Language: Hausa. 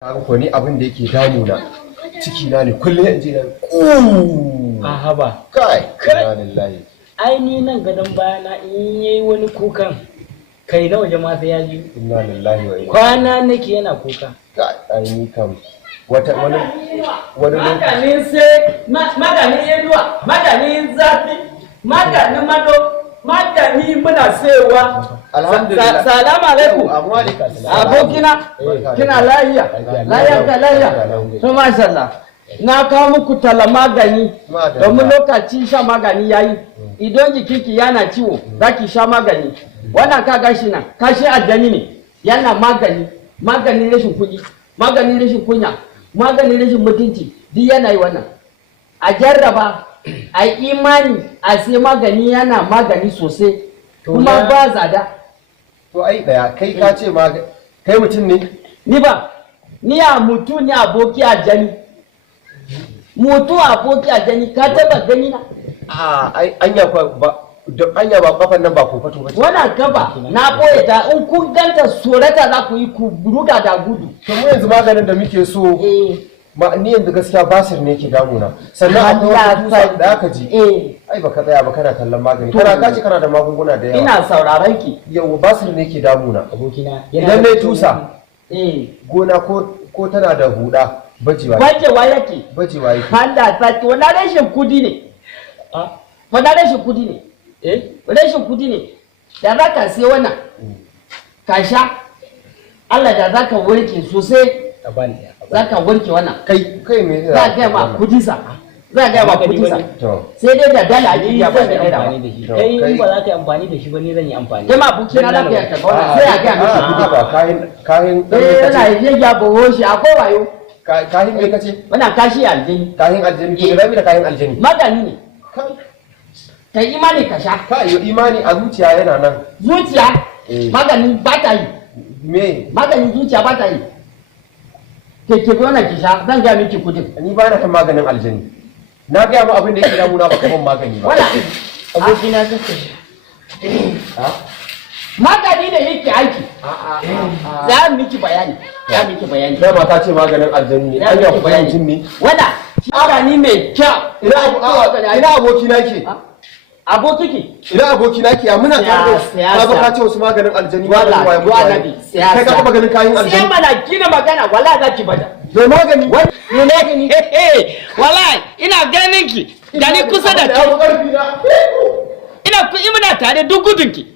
kaga ko ni abin da yake damuna ciki na ne kullum in ji nan a haba kai lillahi ai ni nan gadon bayana in yayi wani kukan kai na waje ma sai ya ji inna lillahi wa inna kwana nake yana kuka kai ai ni kam wani maganin sai maganin yaduwa maganin zafi maganin mado magani muna sayowa. Alhamdulillah. Salamu alaikum. Abokina kina lahiya. To masha Allah. Na kawo muku tala magani domin lokaci sha magani yayi. Idan jikinki yana ciwo zaki sha magani. Wannan ka gashi nan kashi addani ne. Yana maganin rashin kuɗi, maganin rashin kunya, maganin rashin mutunci. Duk yana yi wannan. A jarraba a imani a sai magani yana magani sosai kuma ba zada. To ai daya kai ka ce kai mutum ne? Ni ba, ni a mutu ni aboki aljani. Mutu aboki aljani ka taba gani na? Ai anya ba kafan nan ba ko fato ba. Wannan kafa na boye ta in kun ganta sorata za ku yi ku ruga da gudu. To mu yanzu maganin da muke so ni yanzu gaskiya basir ne yake damuna sannan akwai wata tusa da aka ji ai baka tsaya ba kana kallon magani kana kace kana da magunguna da yawa ina sauraron ki yau basir ne yake damuna abokina idan nayi tusa gona ko tana da huda bajewa yake Allah saki wannan rashin kudi ne wannan rashin kudi ne rashin kudi ne da zaka sai wannan ka sha Allah da zaka warke sosai za ka wanke wannan kai me za ga ma kudinsa sai dai da dala ake ya ba da naira kai in ba za ka yi amfani da shi ba ne zan yi amfani kai ma buki na lafiya ka ga wannan sai a ga miki kudi ba kahin yana yin ya bawo shi akwai wayo kahin me kace wannan kashi aljini kahin aljini ke rabi da kahin aljini magani ne kai imani ka sha kai imani a zuciya yana nan zuciya magani ba ta yi me maganin zuciya ba ta yi ke wannan ki sha zan ga miki kudin ni ba na kan maganin aljini na ga mu abin da yake damuna ba kaman magani ba wala aboki na kake magani da yake aiki za miki bayani dama ka ce maganin aljini ne an yi bayanin jinni wala magani mai kyau ina aboki na ke abokiki ina aboki na ke muna tare ka ka ce wasu maganin aljani wala kai ka maganin kayan aljani sai mana gina magana wala za ki bada da magani ne magani wala ina ganin ki da ni kusa da kai ina tare duk gudun ki